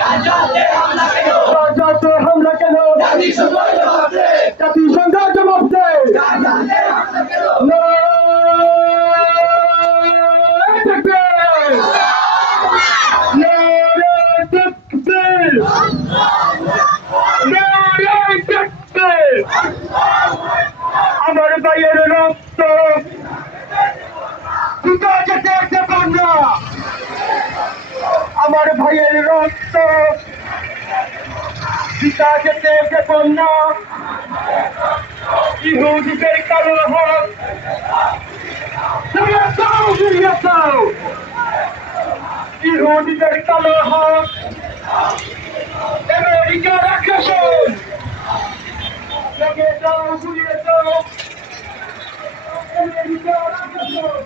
গাজাতে হামলা কেন? গাজাতে হামলা কেন? জাতিসংঘ জবাব দে। জাতিসংঘ জবাব দে। গাজাতে হামলা কেন? নারায়ে তাকবীর! নারায়ে তাকবীর! নারায়ে তাকবীর! আমার ভাইয়ের রক্ত পিতা যেতে দেব না। আমার ভাইয়ের রক্ত পিতা যেতে দেব না। ইহুদিদের কালো হাত ফিরিয়ে দাও, ফিরিয়ে দাও। ইহুদিদের কালো হাত আমেরিকার আগ্রাসন ফিরিয়ে দাও, ফিরিয়ে দাও। আমেরিকার আগ্রাসন